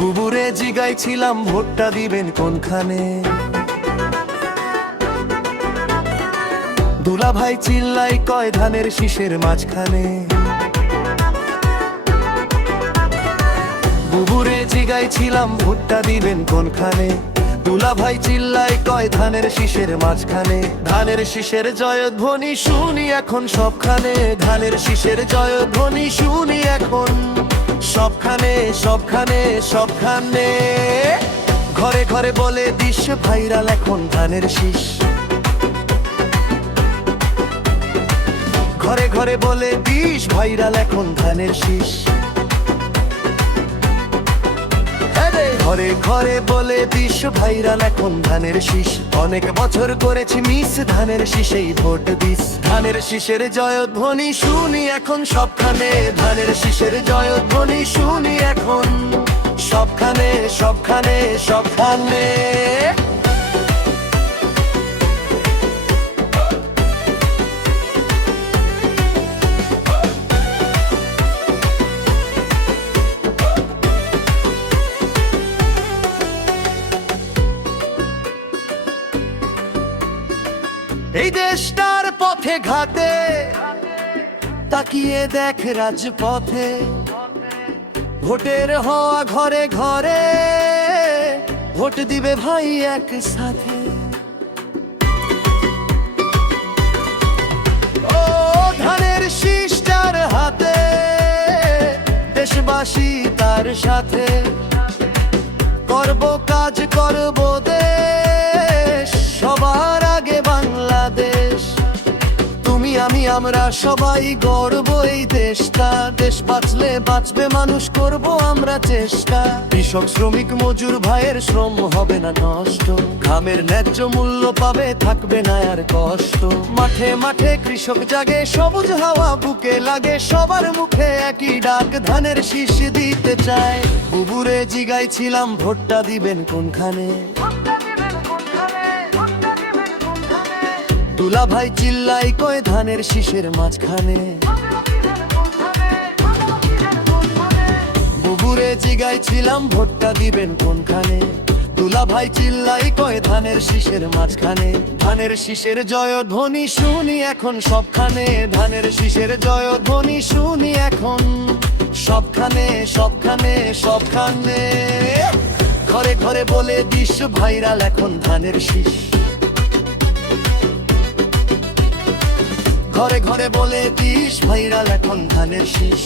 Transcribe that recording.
বুবুরে জিগাইছিলাম ভোটটা দিবেন কোনখানে। দুলা ভাই চিল্লাই কয় ধানের শীষের মাঝখানে। বুবুরে জিগাইছিলাম ভোটটা দিবেন কোনখানে। দুলা ভাই চিল্লাই কয় ধানের শীষের মাঝখানে। ধানের শীষের জয়ধ্বনি শুনি এখন সবখানে। ধানের শীষের জয়ধ্বনি শুনি এখন সবখানে সবখানে সবখানে। ঘরে ঘরে বলে দিস ভাইরাল এখন ধানের শীষ। ঘরে ঘরে বলে দিস ভাইরাল এখন ধানের শীষ। ঘরে ঘরে বলে দিস ভাইরাল এখন ধানের শীষ। অনেক বছর করেছি মিস ধানের শীষেই ভোট দিস। ধানের শীষের জয়ধ্বনি শুনি এখন সবখানে। ধানের শীষের জয়ধ্বনি শুনি এখন সবখানে সবখানে সবখানে। এই দেশটার পথে ঘাটে তাকিয়ে দেখ রাজপথে। ভোটের হওয়া ঘরে ঘরে ভোট দিবে ভাই একসাথে। ও ধানের শীষটার হাতে দেশবাসী তার সাথে। করব কাজ করব দেশ সবার আগে বাংলাদেশ। তুমি আমি আমরা সবাই গর্ব এই দেশটা। দেশ বাঁচলে বাঁচবে মানুষ, করব আমরা চেষ্টা। কৃষক শ্রমিক মজুর ভাইয়ের শ্রম হবে না নষ্ট। ঘামের ন্যায্য মূল্য পাবে, থাকবে না আর কষ্ট। মাঠে মাঠে কৃষক জাগে, সবুজ হাওয়া বুকে লাগে। সবার মুখে একই ডাক, ধানের শীষ দিতে চায়। বুবুরে জিগাইছিলাম ভোটটা দিবেন কোনখানে। দুলা ভাই চিল্লাই কয় ধানের শীষের মাঝখানে। বুবুরে জিগাইছিলাম ভোটটা দিবেন কোনখানে। দুলা ভাই চিল্লাই কয় ধানের শীষের মাঝখানে। ধানের শীষের জয়ধ্বনি শুনি এখন সবখানে। ধানের শীষের জয়ধ্বনি শুনি এখন সবখানে সবখানে সবখানে। ঘরে ঘরে বলে দিস ভাইরাল এখন ধানের শীষ। ঘরে ঘরে বলে দিস ভাইরাল এখন ধানের শীষ।